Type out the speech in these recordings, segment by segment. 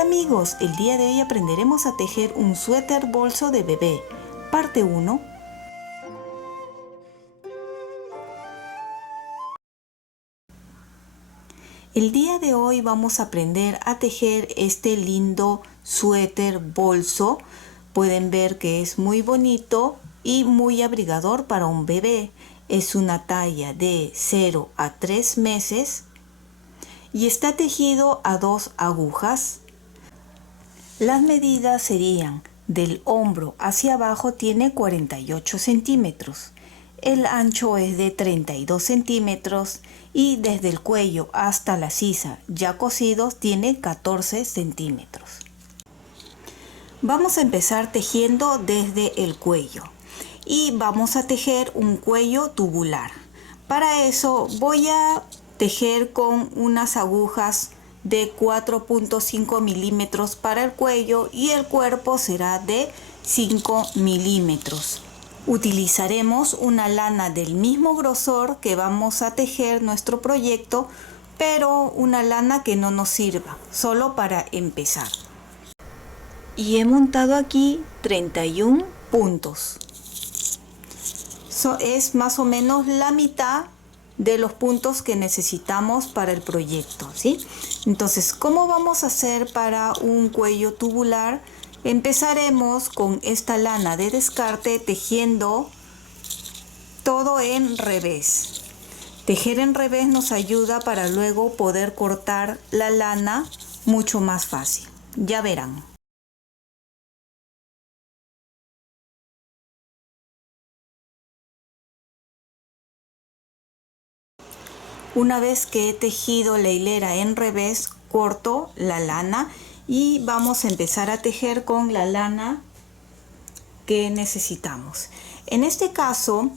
Hola amigos, el día de hoy aprenderemos a tejer un suéter bolso de bebé. Parte 1. El día de hoy vamos a aprender a tejer este lindo suéter bolso. Pueden ver que es muy bonito y muy abrigador para un bebé. Es una talla de 0 a 3 meses y está tejido a 2 agujas. Las medidas serían: del hombro hacia abajo tiene 48 centímetros, el ancho es de 32 centímetros y desde el cuello hasta la sisa ya cosidos tiene 14 centímetros. Vamos a empezar tejiendo desde el cuello y vamos a tejer un cuello tubular. Para eso voy a tejer con unas agujas de 4.5 milímetros para el cuello y el cuerpo será de 5 milímetros. Utilizaremos una lana del mismo grosor que vamos a tejer nuestro proyecto, pero una lana que no nos sirva, solo para empezar. Y he montado aquí 31 puntos. Es más o menos la mitad de los puntos que necesitamos para el proyecto, ¿sí? Entonces, ¿cómo vamos a hacer para un cuello tubular? Empezaremos con esta lana de descarte tejiendo todo en revés. Tejer en revés nos ayuda para luego poder cortar la lana mucho más fácil. Ya verán. Una vez que he tejido la hilera en revés, corto la lana y vamos a empezar a tejer con la lana que necesitamos. En este caso,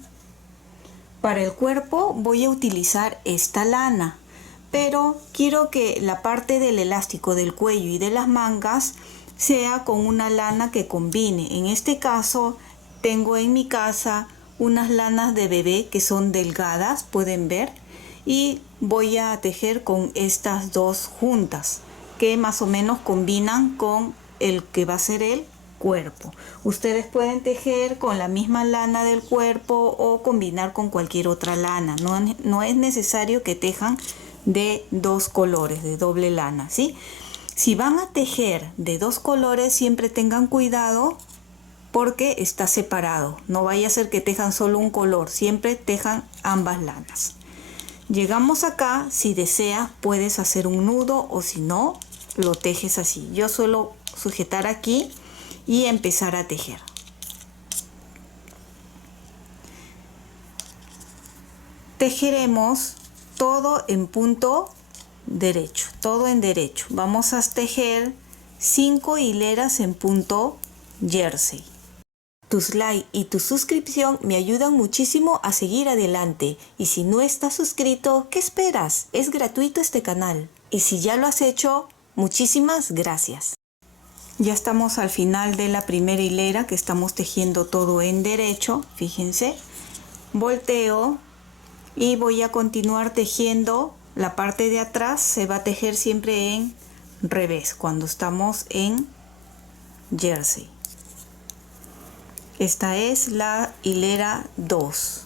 para el cuerpo voy a utilizar esta lana, pero quiero que la parte del elástico del cuello y de las mangas sea con una lana que combine. En este caso, tengo en mi casa unas lanas de bebé que son delgadas, pueden ver, y voy a tejer con estas dos juntas que más o menos combinan con el que va a ser el cuerpo. Ustedes pueden tejer con la misma lana del cuerpo o combinar con cualquier otra lana. No es necesario que tejan de dos colores, de doble lana, ¿sí? Si van a tejer de dos colores, siempre tengan cuidado porque está separado. No vaya a ser que tejan solo un color, siempre tejan ambas lanas. Llegamos acá, si deseas puedes hacer un nudo o si no, lo tejes así. Yo suelo sujetar aquí y empezar a tejer. Tejeremos todo en punto derecho, todo en derecho. Vamos a tejer 5 hileras en punto jersey. Tus likes y tu suscripción me ayudan muchísimo a seguir adelante. Y si no estás suscrito, ¿qué esperas? Es gratuito este canal. Y si ya lo has hecho, muchísimas gracias. Ya estamos al final de la primera hilera que estamos tejiendo todo en derecho. Fíjense. Volteo y voy a continuar tejiendo. La parte de atrás se va a tejer siempre en revés cuando estamos en jersey. Esta es la hilera 2.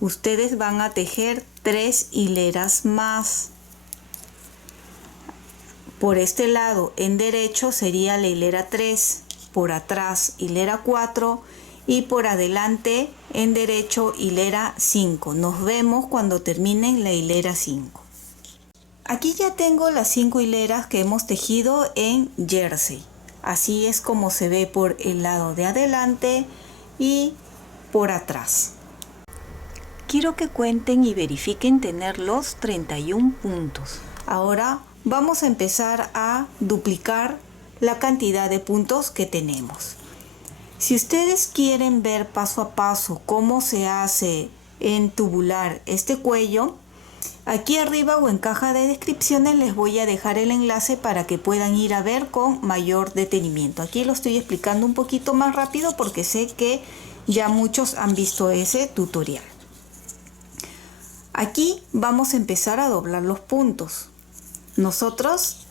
Ustedes van a tejer 3 hileras más. Por este lado en derecho sería la hilera 3, por atrás hilera 4 y por adelante en derecho hilera 5. Nos vemos cuando terminen la hilera 5. Aquí ya tengo las 5 hileras que hemos tejido en jersey. Así es como se ve por el lado de adelante y por atrás. Quiero que cuenten y verifiquen tener los 31 puntos. Ahora vamos a empezar a duplicar la cantidad de puntos que tenemos. Si ustedes quieren ver paso a paso cómo se hace en tubular este cuello, aquí arriba o en caja de descripciones les voy a dejar el enlace para que puedan ir a ver con mayor detenimiento. Aquí lo estoy explicando un poquito más rápido porque sé que ya muchos han visto ese tutorial. Aquí vamos a empezar a doblar los puntos. Nosotros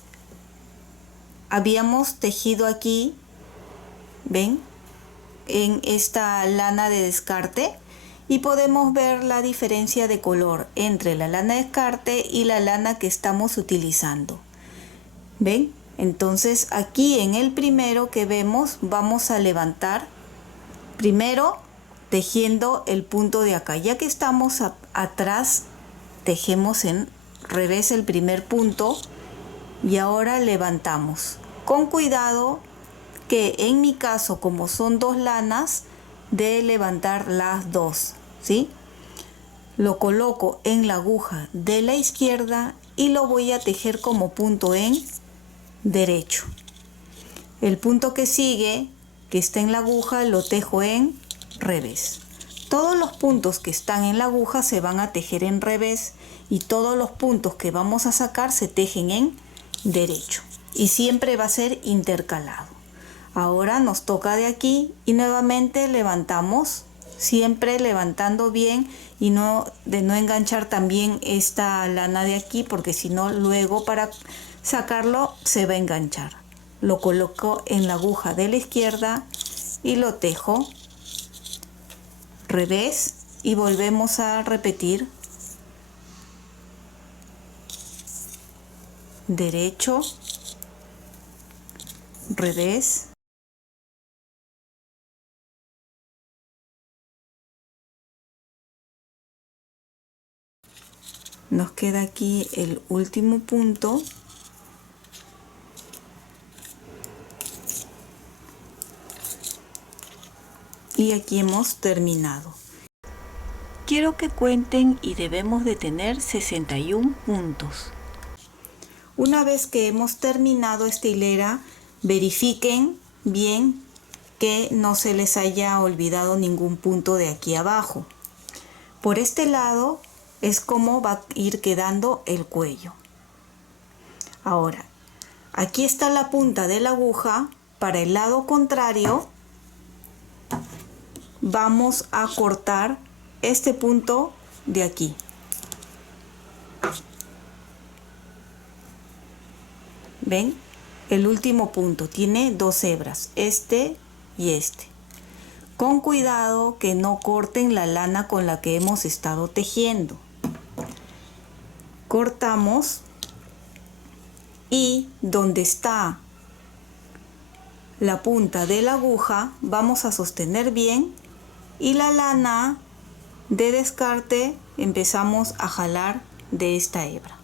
habíamos tejido aquí, ven, en esta lana de descarte, y podemos ver la diferencia de color entre la lana de descarte y la lana que estamos utilizando. ¿Ven? Entonces aquí en el primero que vemos vamos a levantar primero tejiendo el punto de acá. Ya que estamos atrás, tejemos en revés el primer punto y ahora levantamos. Con cuidado que en mi caso, como son dos lanas, de levantar las dos, ¿sí? Lo coloco en la aguja de la izquierda y lo voy a tejer como punto en derecho. El punto que sigue, que está en la aguja, lo tejo en revés. Todos los puntos que están en la aguja se van a tejer en revés y todos los puntos que vamos a sacar se tejen en derecho y siempre va a ser intercalado. Ahora nos toca de aquí y nuevamente levantamos, siempre levantando bien y de no enganchar también esta lana de aquí, porque si no luego para sacarlo se va a enganchar. Lo coloco en la aguja de la izquierda y lo tejo revés y volvemos a repetir derecho, revés, nos queda aquí el último punto y aquí hemos terminado. Quiero que cuenten y debemos de tener 61 puntos. Una vez que hemos terminado esta hilera, verifiquen bien que no se les haya olvidado ningún punto de aquí abajo. Por este lado es como va a ir quedando el cuello. Ahora, aquí está la punta de la aguja. Para el lado contrario vamos a cortar este punto de aquí. ¿Ven? El último punto tiene dos hebras, este y este. Con cuidado que no corten la lana con la que hemos estado tejiendo. Cortamos y donde está la punta de la aguja vamos a sostener bien y la lana de descarte empezamos a jalar de esta hebra.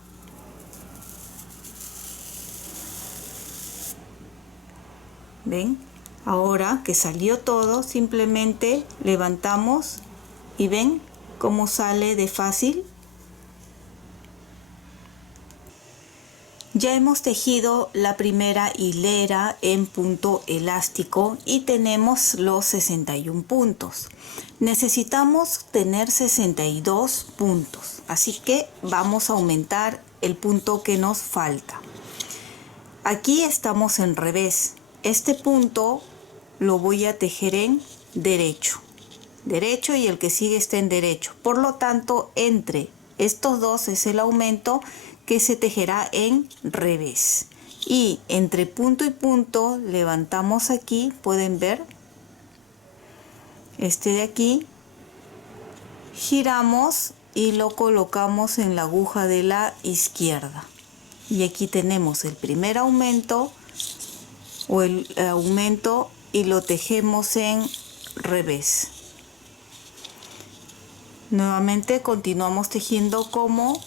¿Ven? Ahora que salió todo, simplemente levantamos y ven cómo sale de fácil. Ya hemos tejido la primera hilera en punto elástico y tenemos los 61 puntos. Necesitamos tener 62 puntos, así que vamos a aumentar el punto que nos falta. Aquí estamos en revés. Este punto lo voy a tejer en derecho. Derecho y el que sigue está en derecho. Por lo tanto, entre estos dos es el aumento que se tejerá en revés. Y entre punto y punto levantamos aquí, pueden ver, este de aquí, giramos y lo colocamos en la aguja de la izquierda. Y aquí tenemos el primer aumento o el aumento y lo tejemos en revés. Nuevamente continuamos tejiendo como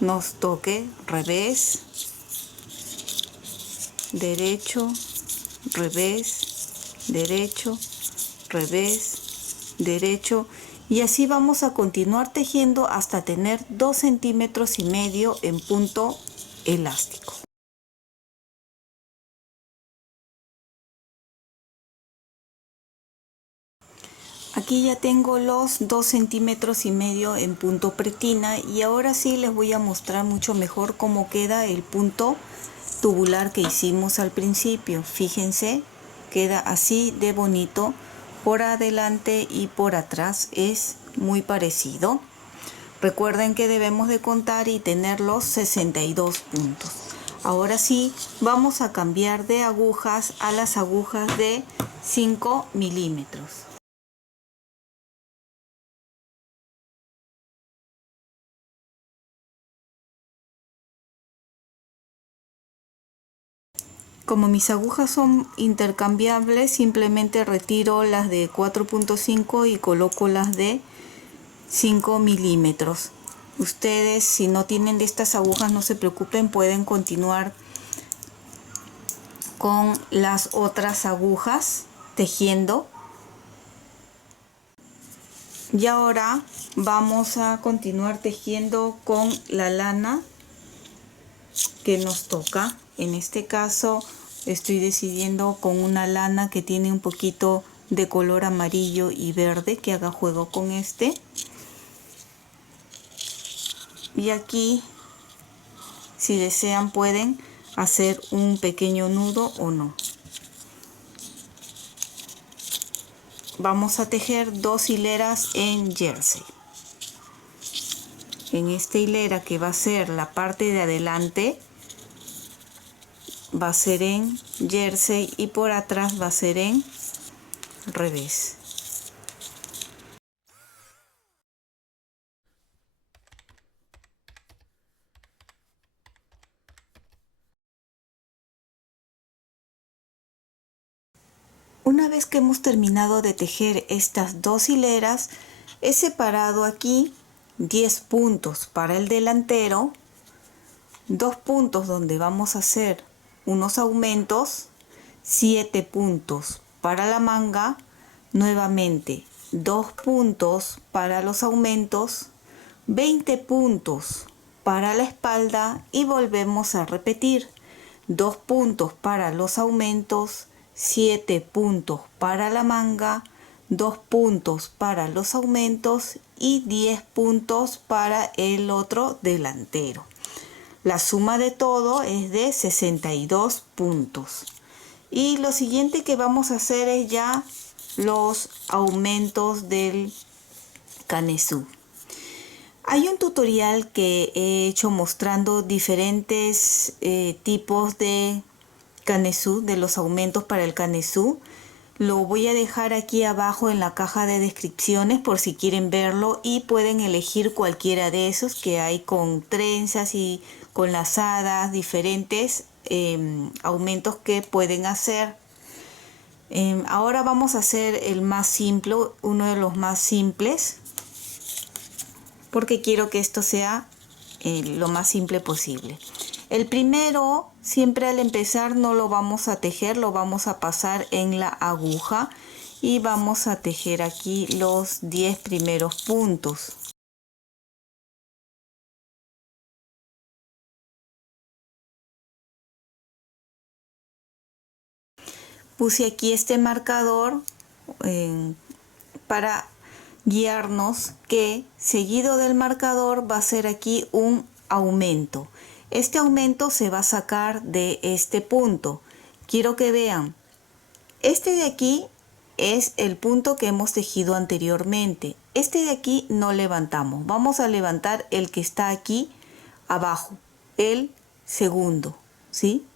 nos toque, revés, derecho, revés, derecho, revés, derecho, y así vamos a continuar tejiendo hasta tener 2,5 centímetros en punto elástico. Aquí ya tengo los 2,5 centímetros en punto pretina y ahora sí les voy a mostrar mucho mejor cómo queda el punto tubular que hicimos al principio. Fíjense, queda así de bonito, por adelante y por atrás es muy parecido. Recuerden que debemos de contar y tener los 62 puntos. Ahora sí, vamos a cambiar de agujas a las agujas de 5 milímetros. Como mis agujas son intercambiables, simplemente retiro las de 4.5 y coloco las de 5 milímetros. Ustedes, si no tienen de estas agujas, no se preocupen, pueden continuar con las otras agujas tejiendo. Y ahora vamos a continuar tejiendo con la lana que nos toca. En este caso estoy decidiendo con una lana que tiene un poquito de color amarillo y verde, que haga juego con este. Y aquí, si desean, pueden hacer un pequeño nudo o no. Vamos a tejer 2 hileras en jersey. En esta hilera, que va a ser la parte de adelante, va a ser en jersey y por atrás va a ser en revés. Una vez que hemos terminado de tejer estas 2 hileras, he separado aquí 10 puntos para el delantero, 2 puntos donde vamos a hacer unos aumentos, 7 puntos para la manga, nuevamente 2 puntos para los aumentos, 20 puntos para la espalda y volvemos a repetir 2 puntos para los aumentos, 7 puntos para la manga, 2 puntos para los aumentos y 10 puntos para el otro delantero. La suma de todo es de 62 puntos. Y lo siguiente que vamos a hacer es ya los aumentos del canesú. Hay un tutorial que he hecho mostrando diferentes tipos de canesú, de los aumentos para el canesú. Lo voy a dejar aquí abajo en la caja de descripciones por si quieren verlo, y pueden elegir cualquiera de esos que hay con trenzas y con lazadas, diferentes aumentos que pueden hacer. Ahora vamos a hacer el más simple, uno de los más simples, porque quiero que esto sea lo más simple posible. El primero, siempre al empezar no lo vamos a tejer, lo vamos a pasar en la aguja y vamos a tejer aquí los 10 primeros puntos. Puse aquí este marcador para guiarnos, que seguido del marcador va a ser aquí un aumento. Este aumento se va a sacar de este punto. Quiero que vean, este de aquí es el punto que hemos tejido anteriormente. Este de aquí no levantamos. Vamos a levantar el que está aquí abajo, el segundo, ¿sí?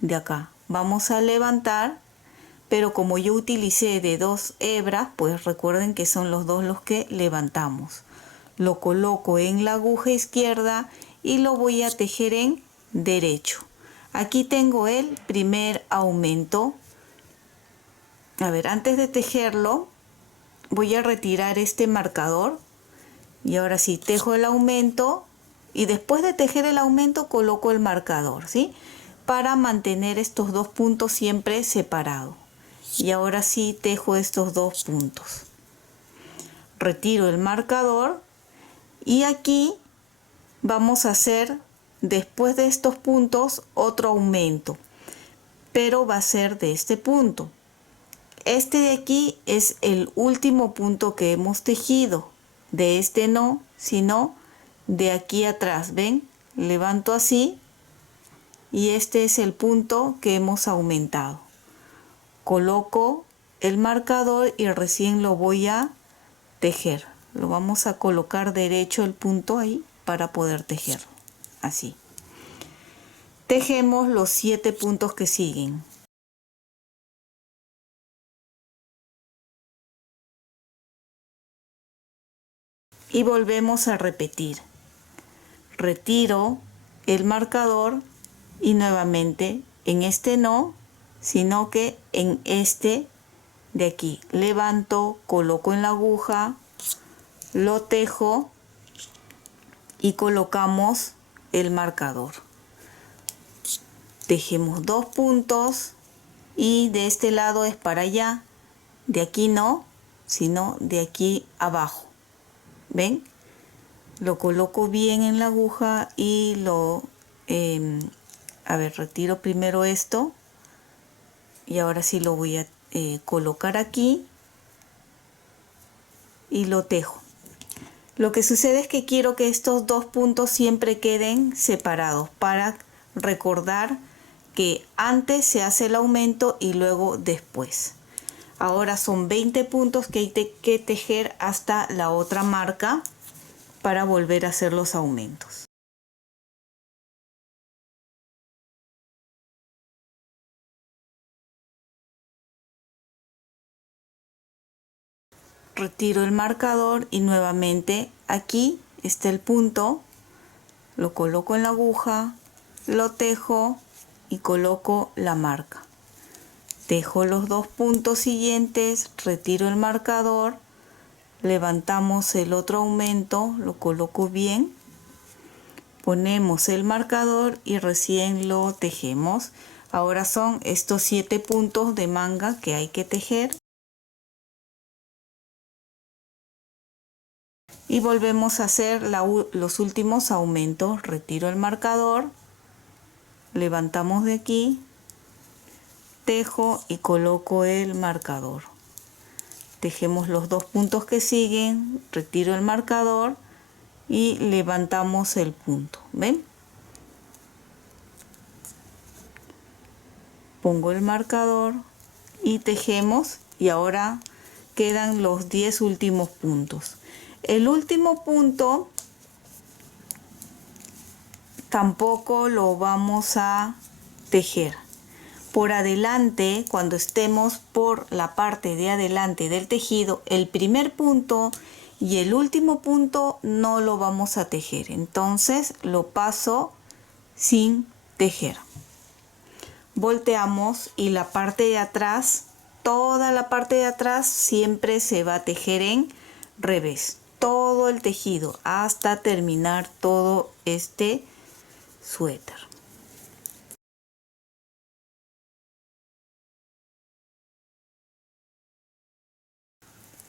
De acá. Vamos a levantar, pero como yo utilicé de 2 hebras, pues recuerden que son los dos los que levantamos. Lo coloco en la aguja izquierda y lo voy a tejer en derecho. Aquí tengo el primer aumento. A ver, antes de tejerlo voy a retirar este marcador y ahora sí tejo el aumento, y después de tejer el aumento coloco el marcador, ¿sí? Para mantener estos 2 puntos siempre separados. Y ahora sí tejo estos 2 puntos. Retiro el marcador y aquí vamos a hacer, después de estos puntos, otro aumento, pero va a ser de este punto. Este de aquí es el último punto que hemos tejido. De este no, sino de aquí atrás. ¿Ven? Levanto así y este es el punto que hemos aumentado. Coloco el marcador y recién lo voy a tejer. Lo vamos a colocar derecho el punto ahí para poder tejerlo. Así. Tejemos los 7 puntos que siguen. Y volvemos a repetir. Retiro el marcador y nuevamente en este no, sino que en este de aquí. Levanto, coloco en la aguja, lo tejo y colocamos el marcador. Tejemos 2 puntos y de este lado es para allá. De aquí no, sino de aquí abajo. ¿Ven? Lo coloco bien en la aguja y retiro primero esto y ahora sí lo voy a colocar aquí y lo tejo. Lo que sucede es que quiero que estos 2 puntos siempre queden separados para recordar que antes se hace el aumento y luego después. Ahora son 20 puntos que hay que tejer hasta la otra marca para volver a hacer los aumentos. Retiro el marcador y nuevamente aquí está el punto, lo coloco en la aguja, lo tejo y coloco la marca. Tejo los 2 puntos siguientes, retiro el marcador, levantamos el otro aumento, lo coloco bien, ponemos el marcador y recién lo tejemos. Ahora son estos 7 puntos de manga que hay que tejer. Y volvemos a hacer los últimos aumentos. Retiro el marcador, levantamos de aquí, tejo y coloco el marcador. Tejemos los 2 puntos que siguen, retiro el marcador y levantamos el punto. ¿Ven? Pongo el marcador y tejemos y ahora quedan los 10 últimos puntos. El último punto tampoco lo vamos a tejer. Por adelante, cuando estemos por la parte de adelante del tejido, el primer punto y el último punto no lo vamos a tejer. Entonces lo paso sin tejer. Volteamos y la parte de atrás, toda la parte de atrás siempre se va a tejer en revés. Todo el tejido hasta terminar todo este suéter.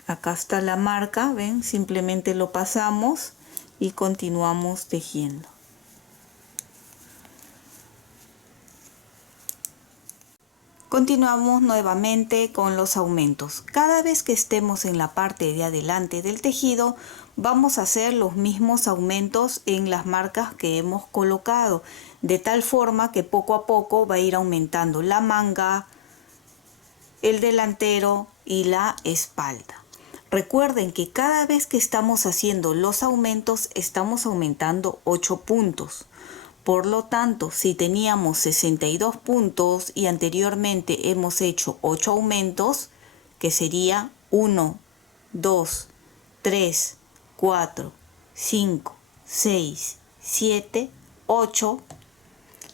Acá está la marca, ven, simplemente lo pasamos y continuamos tejiendo. Continuamos nuevamente con los aumentos. Cada vez que estemos en la parte de adelante del tejido, vamos a hacer los mismos aumentos en las marcas que hemos colocado, de tal forma que poco a poco va a ir aumentando la manga, el delantero y la espalda. Recuerden que cada vez que estamos haciendo los aumentos, estamos aumentando 8 puntos. Por lo tanto, si teníamos 62 puntos y anteriormente hemos hecho 8 aumentos, que sería 1, 2, 3, 4, 5, 6, 7, 8,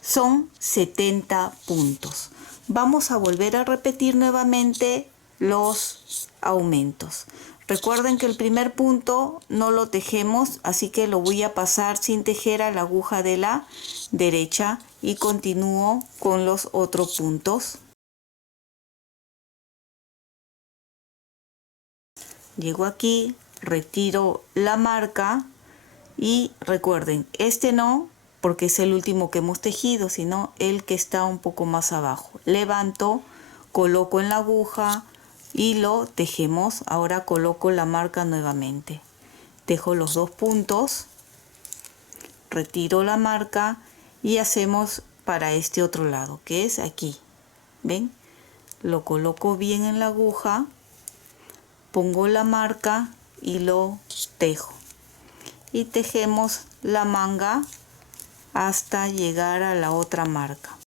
son 70 puntos. Vamos a volver a repetir nuevamente los aumentos. Recuerden que el primer punto no lo tejemos, así que lo voy a pasar sin tejer a la aguja de la derecha y continúo con los otros puntos. Llego aquí, retiro la marca y recuerden, este no, porque es el último que hemos tejido, sino el que está un poco más abajo. Levanto, coloco en la aguja y lo tejemos. Ahora coloco la marca nuevamente. Tejo los 2 puntos, retiro la marca y hacemos para este otro lado, que es aquí. ¿Ven? Lo coloco bien en la aguja, pongo la marca y lo tejo. Y tejemos la manga hasta llegar a la otra marca.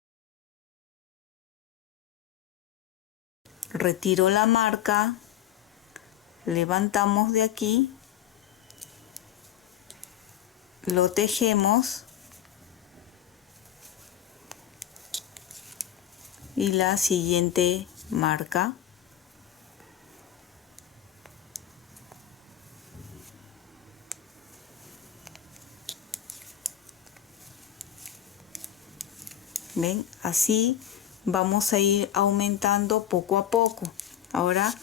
Retiro la marca, levantamos de aquí, lo tejemos y la siguiente marca. ¿Ven? Así vamos a ir aumentando poco a poco. Ahora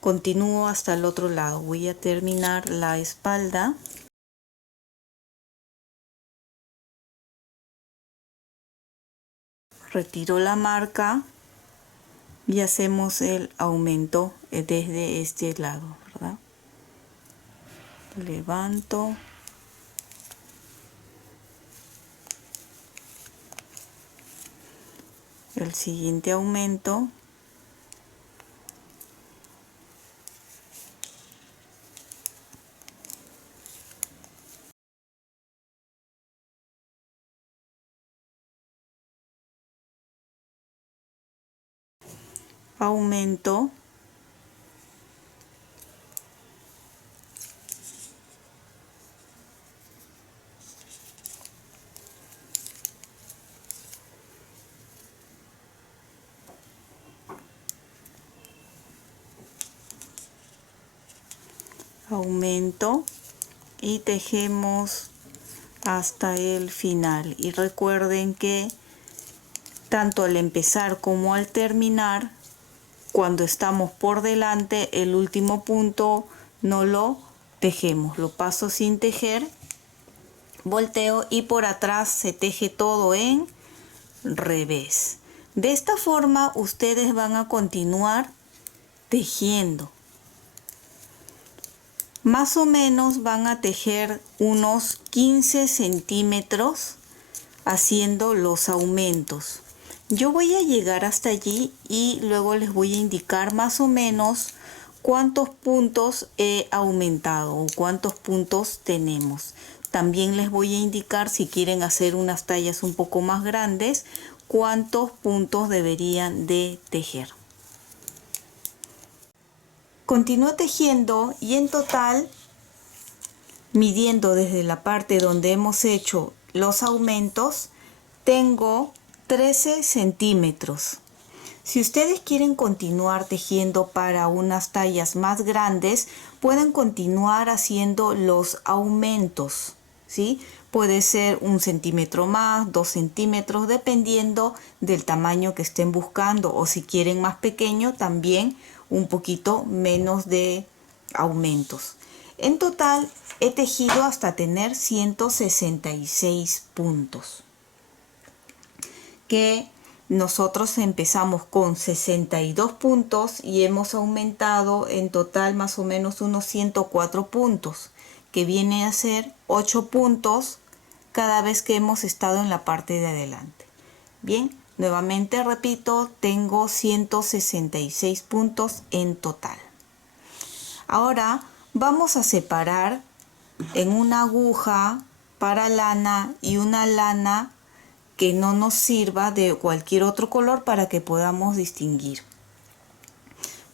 continúo hasta el otro lado. Voy a terminar la espalda. Retiro la marca y hacemos el aumento desde este lado, ¿verdad? Levanto. El siguiente aumento. Aumento. Aumento y tejemos hasta el final. Y recuerden que tanto al empezar como al terminar, cuando estamos por delante, el último punto no lo tejemos, lo paso sin tejer, volteo y por atrás se teje todo en revés. De esta forma ustedes van a continuar tejiendo. Más o menos van a tejer unos 15 centímetros haciendo los aumentos. Yo voy a llegar hasta allí y luego les voy a indicar más o menos cuántos puntos he aumentado o cuántos puntos tenemos. También les voy a indicar, si quieren hacer unas tallas un poco más grandes, cuántos puntos deberían de tejer. Continúo tejiendo y en total, midiendo desde la parte donde hemos hecho los aumentos, tengo 13 centímetros. Si ustedes quieren continuar tejiendo para unas tallas más grandes, pueden continuar haciendo los aumentos, ¿sí? Puede ser 1 centímetro más, 2 centímetros, dependiendo del tamaño que estén buscando. O si quieren más pequeño, también un poquito menos de aumentos. En total he tejido hasta tener 166 puntos. Que nosotros empezamos con 62 puntos y hemos aumentado en total más o menos unos 104 puntos, que viene a ser 8 puntos cada vez que hemos estado en la parte de adelante. Bien, nuevamente repito, tengo 166 puntos en total. Ahora vamos a separar en una aguja para lana y una lana que no nos sirva de cualquier otro color para que podamos distinguir.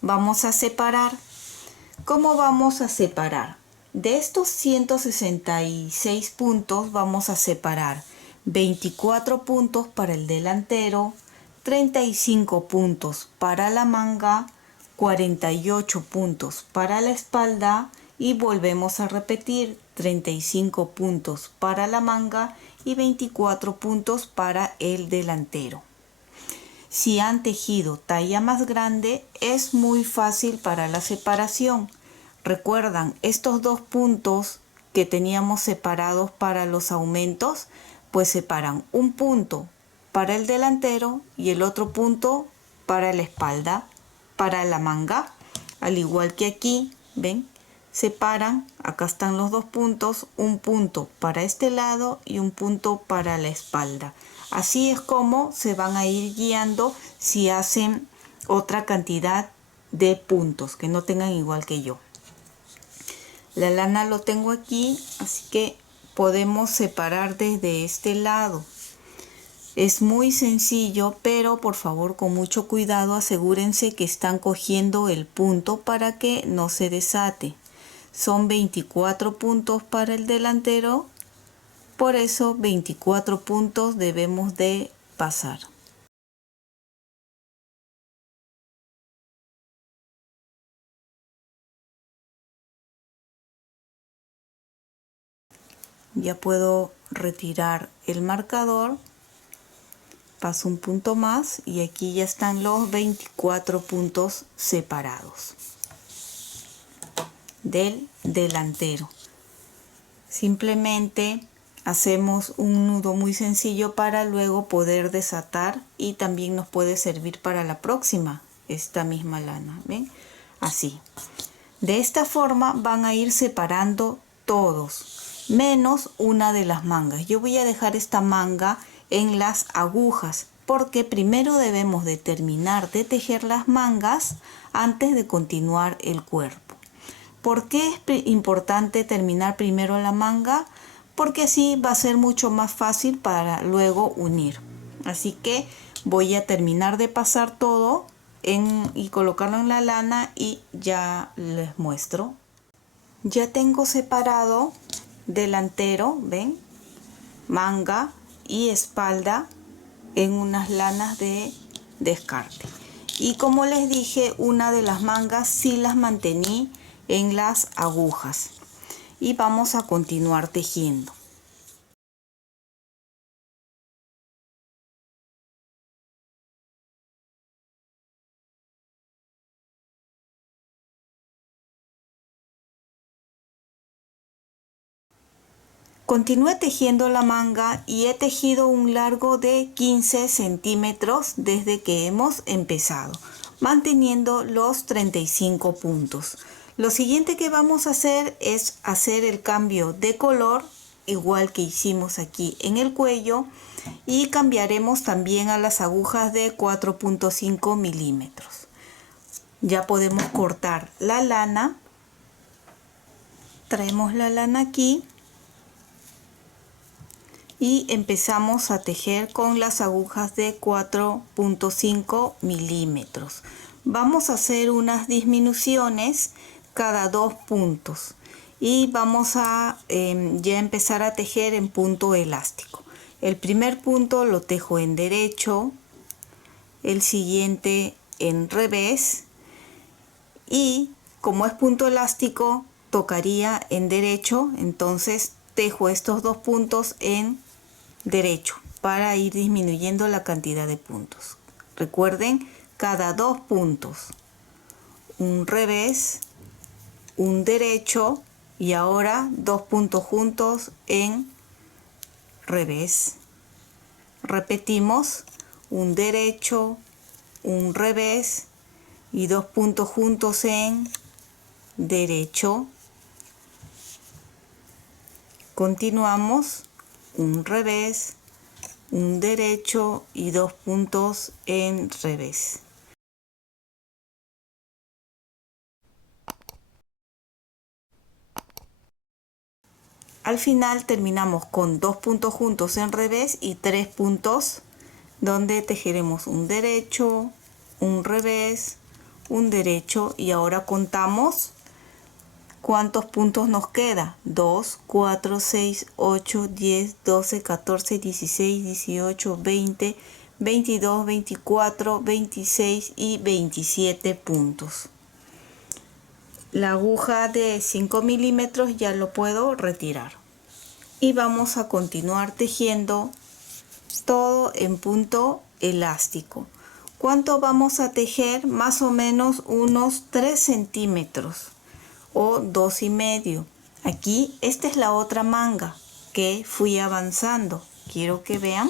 Vamos a separar. ¿Cómo vamos a separar? De estos 166 puntos vamos a separar 24 puntos para el delantero, 35 puntos para la manga, 48 puntos para la espalda y volvemos a repetir 35 puntos para la manga y 24 puntos para el delantero. Si han tejido talla más grande, es muy fácil para la separación. Recuerdan, estos dos puntos que teníamos separados para los aumentos, pues separan un punto para el delantero y el otro punto para la espalda, para la manga. Al igual que aquí, ¿ven? Separan, acá están los dos puntos, un punto para este lado y un punto para la espalda. Así es como se van a ir guiando si hacen otra cantidad de puntos que no tengan igual que yo. La lana lo tengo aquí, así que podemos separar desde este lado. Es muy sencillo, pero por favor con mucho cuidado asegúrense que están cogiendo el punto para que no se desate. Son 24 puntos para el delantero, por eso 24 puntos debemos de pasar. Ya puedo retirar el marcador, paso un punto más y aquí ya están los 24 puntos separados del delantero. Simplemente hacemos un nudo muy sencillo para luego poder desatar y también nos puede servir para la próxima esta misma lana. ¿Ven? Así. De esta forma van a ir separando todos, menos una de las mangas. Yo voy a dejar esta manga en las agujas porque primero debemos de terminar de tejer las mangas antes de continuar el cuerpo. ¿Por qué es importante terminar primero la manga? Porque así va a ser mucho más fácil para luego unir. Así que voy a terminar de pasar todo y colocarlo en la lana y ya les muestro. Ya tengo separado delantero, ven, manga y espalda en unas lanas de descarte. Y como les dije, una de las mangas sí las mantení en las agujas. Y vamos a continuar tejiendo. Continué tejiendo la manga y he tejido un largo de 15 centímetros desde que hemos empezado, manteniendo los 35 puntos. Lo siguiente que vamos a hacer es hacer el cambio de color, igual que hicimos aquí en el cuello, y cambiaremos también a las agujas de 4.5 milímetros. Ya podemos cortar la lana. Traemos la lana aquí y empezamos a tejer con las agujas de 4.5 milímetros. Vamos a hacer unas disminuciones cada 2 puntos y vamos a ya empezar a tejer en punto elástico. El primer punto lo tejo en derecho, el siguiente en revés y como es punto elástico tocaría en derecho, entonces tejo estos 2 puntos en derecho para ir disminuyendo la cantidad de puntos. Recuerden, cada 2 puntos, un revés, un derecho y ahora 2 puntos juntos en revés. Repetimos, un derecho, un revés y 2 puntos juntos en derecho. Continuamos, un revés, un derecho y 2 puntos en revés. Al final terminamos con 2 puntos juntos en revés y 3 puntos donde tejeremos un derecho, un revés, un derecho y ahora contamos cuántos puntos nos queda. 2, 4, 6, 8, 10, 12, 14, 16, 18, 20, 22, 24, 26 y 27 puntos. La aguja de 5 milímetros ya lo puedo retirar. Y vamos a continuar tejiendo todo en punto elástico. ¿Cuánto vamos a tejer? Más o menos unos 3 centímetros o 2,5. Aquí esta es la otra manga que fui avanzando. Quiero que vean.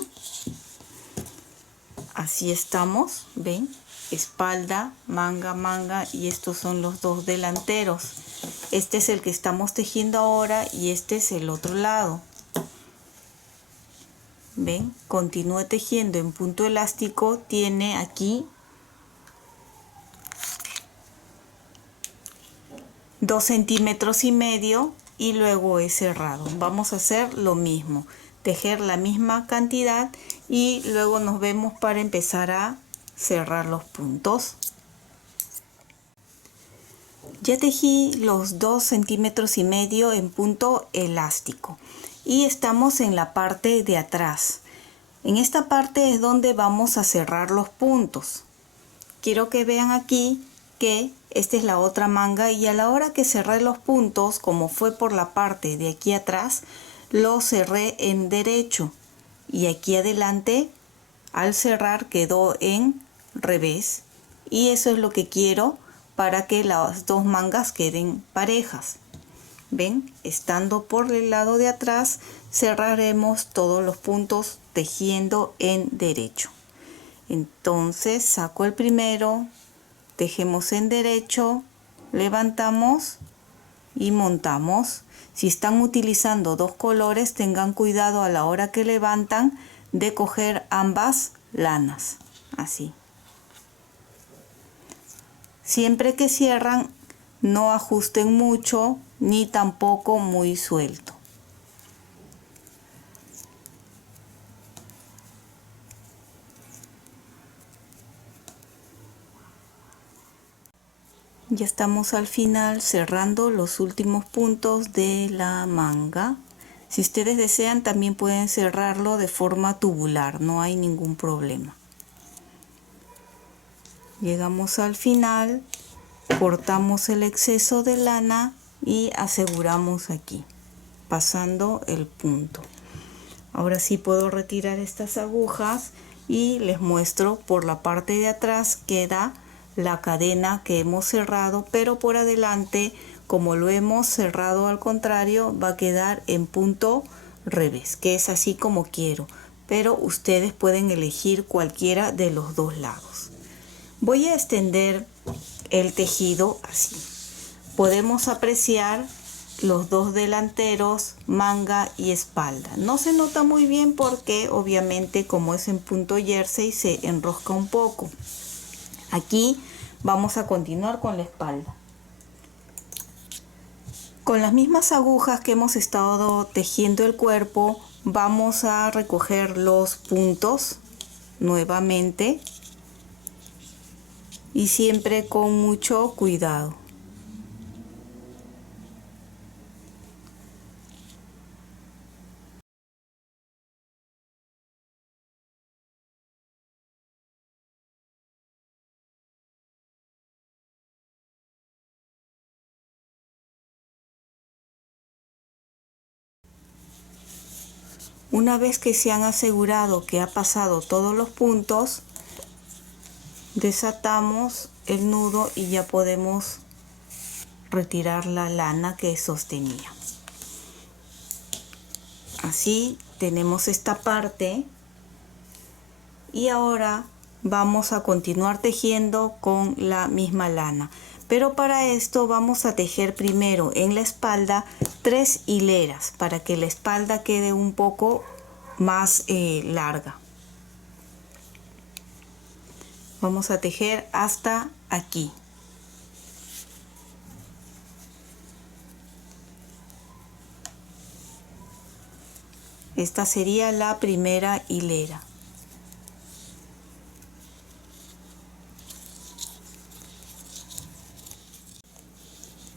Así estamos, ven, espalda, manga, manga y estos son los 2 delanteros. Este es el que estamos tejiendo ahora y este es el otro lado. Ven, continúe tejiendo en punto elástico, tiene aquí 2,5 centímetros y luego he cerrado. Vamos a hacer lo mismo, tejer la misma cantidad y luego nos vemos para empezar a cerrar los puntos. Ya tejí los 2,5 centímetros en punto elástico y estamos en la parte de atrás. En esta parte es donde vamos a cerrar los puntos. Quiero que vean aquí que esta es la otra manga y a la hora que cerré los puntos, como fue por la parte de aquí atrás, lo cerré en derecho y aquí adelante al cerrar quedó en revés, y eso es lo que quiero para que las dos mangas queden parejas. ¿Ven? Estando por el lado de atrás cerraremos todos los puntos tejiendo en derecho. Entonces saco el primero, tejemos en derecho, levantamos y montamos. Si están utilizando dos colores, tengan cuidado a la hora que levantan de coger ambas lanas, así. Siempre que cierran, no ajusten mucho ni tampoco muy suelto. Ya estamos al final cerrando los últimos puntos de la manga. Si ustedes desean, también pueden cerrarlo de forma tubular, no hay ningún problema. Llegamos al final, cortamos el exceso de lana y aseguramos aquí, pasando el punto. Ahora sí puedo retirar estas agujas y les muestro por la parte de atrás queda la cadena que hemos cerrado, pero por adelante, como lo hemos cerrado al contrario, va a quedar en punto revés, que es así como quiero, pero ustedes pueden elegir cualquiera de los dos lados. Voy a extender el tejido así. Podemos apreciar los dos delanteros, manga y espalda. No se nota muy bien porque obviamente como es en punto jersey se enrosca un poco. Aquí vamos a continuar con la espalda. Con las mismas agujas que hemos estado tejiendo el cuerpo, vamos a recoger los puntos nuevamente y siempre con mucho cuidado. Una vez que se han asegurado que ha pasado todos los puntos, desatamos el nudo y ya podemos retirar la lana que sostenía. Así tenemos esta parte y ahora vamos a continuar tejiendo con la misma lana. Pero para esto vamos a tejer primero en la espalda 3 hileras para que la espalda quede un poco más larga. Vamos a tejer hasta aquí. Esta sería la primera hilera.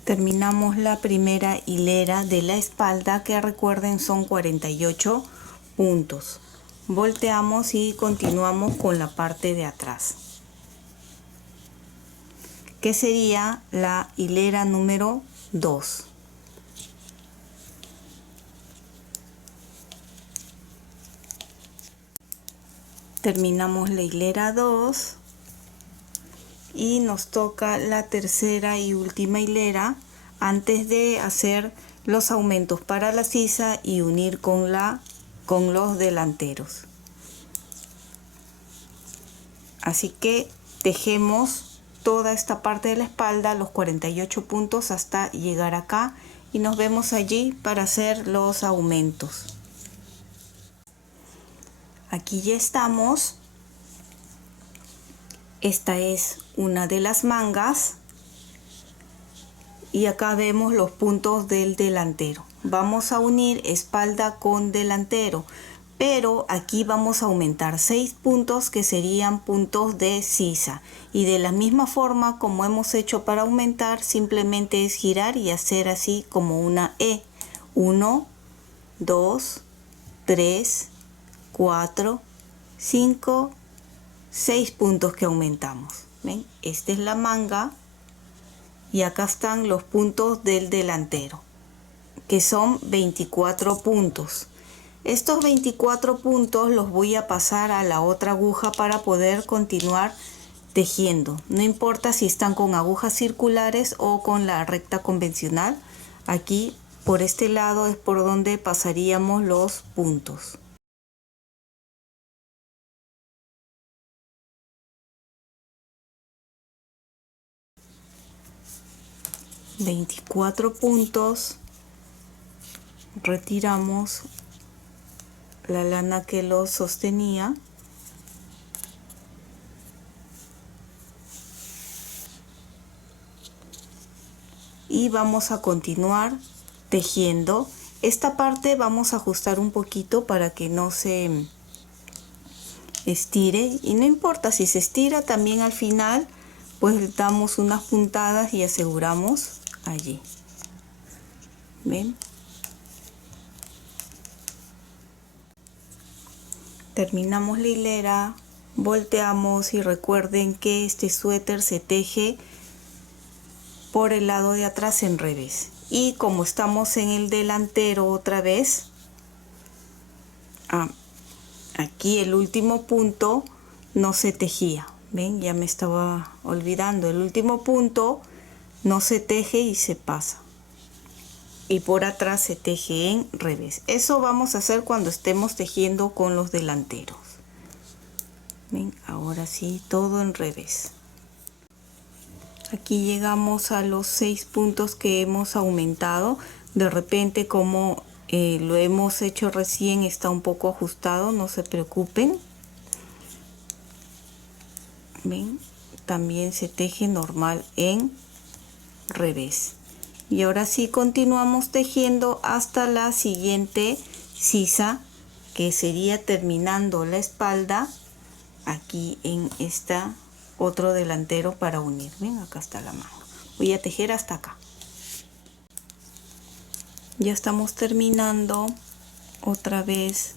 Terminamos la primera hilera de la espalda, que recuerden son 48 puntos. Volteamos y continuamos con la parte de atrás, que sería la hilera número 2. Terminamos la hilera 2 y nos toca la tercera y última hilera antes de hacer los aumentos para la sisa y unir con los delanteros. Así que tejemos toda esta parte de la espalda, los 48 puntos hasta llegar acá, y nos vemos allí para hacer los aumentos. Aquí ya estamos. Esta es una de las mangas y acá vemos los puntos del delantero. Vamos a unir espalda con delantero, pero aquí vamos a aumentar 6 puntos que serían puntos de sisa, y de la misma forma como hemos hecho para aumentar, simplemente es girar y hacer así como una E. 1, 2, 3, 4, 5, 6 puntos que aumentamos. ¿Ven? Esta es la manga y acá están los puntos del delantero, que son 24 puntos. Estos 24 puntos los voy a pasar a la otra aguja para poder continuar tejiendo. No importa si están con agujas circulares o con la recta convencional. Aquí por este lado es por donde pasaríamos los puntos. ...24 puntos... retiramos la lana que lo sostenía y vamos a continuar tejiendo. Esta parte vamos a ajustar un poquito para que no se estire, y no importa si se estira, también al final pues damos unas puntadas y aseguramos allí. ¿Ven? Terminamos la hilera, volteamos y recuerden que este suéter se teje por el lado de atrás en revés. Y como estamos en el delantero otra vez, aquí el último punto no se tejía. ¿Ven? Ya me estaba olvidando. El último punto no se teje y se pasa. Y por atrás se teje en revés. Eso vamos a hacer cuando estemos tejiendo con los delanteros. ¿Ven? Ahora sí, todo en revés. Aquí llegamos a los 6 puntos que hemos aumentado. De repente, como lo hemos hecho recién, está un poco ajustado, no se preocupen. ¿Ven? También se teje normal en revés. Y ahora sí continuamos tejiendo hasta la siguiente sisa, que sería terminando la espalda aquí en esta otro delantero para unir. Ven, acá está la manga. Voy a tejer hasta acá. Ya estamos terminando otra vez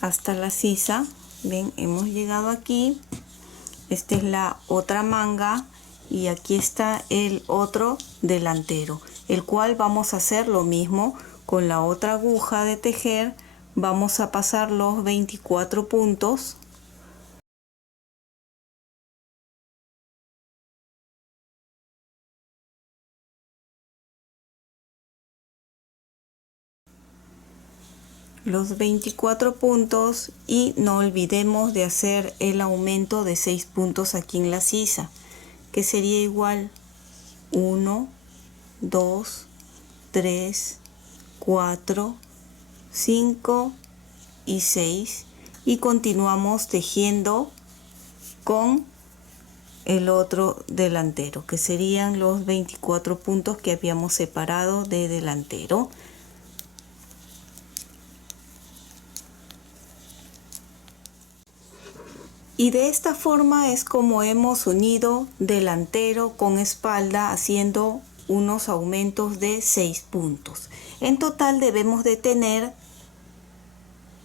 hasta la sisa. Ven, hemos llegado aquí. Esta es la otra manga. Y aquí está el otro delantero, el cual vamos a hacer lo mismo con la otra aguja de tejer. Vamos a pasar los 24 puntos. Los 24 puntos, y no olvidemos de hacer el aumento de 6 puntos aquí en la sisa, que sería igual 1, 2, 3, 4, 5 y 6, y continuamos tejiendo con el otro delantero, que serían los 24 puntos que habíamos separado de delantero. Y de esta forma es como hemos unido delantero con espalda, haciendo unos aumentos de 6 puntos. En total debemos de tener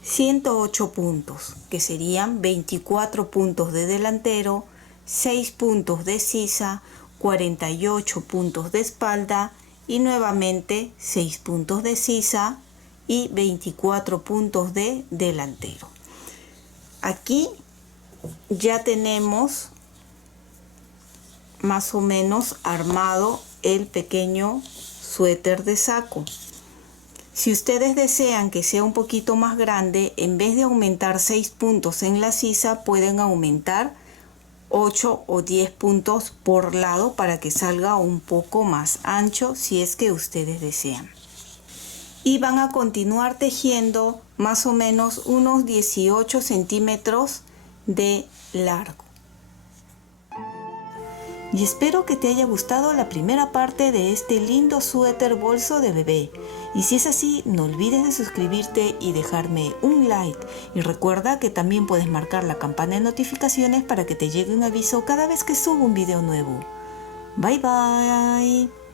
108 puntos, que serían 24 puntos de delantero, 6 puntos de sisa, 48 puntos de espalda y nuevamente 6 puntos de sisa y 24 puntos de delantero. Aquí ya tenemos más o menos armado el pequeño suéter de saco. Si ustedes desean que sea un poquito más grande, en vez de aumentar 6 puntos en la sisa, pueden aumentar 8 o 10 puntos por lado para que salga un poco más ancho, si es que ustedes desean. Y van a continuar tejiendo más o menos unos 18 centímetros de largo. Y espero que te haya gustado la primera parte de este lindo suéter bolso de bebé. Y si es así, no olvides de suscribirte y dejarme un like. Y recuerda que también puedes marcar la campana de notificaciones para que te llegue un aviso cada vez que subo un video nuevo. Bye bye.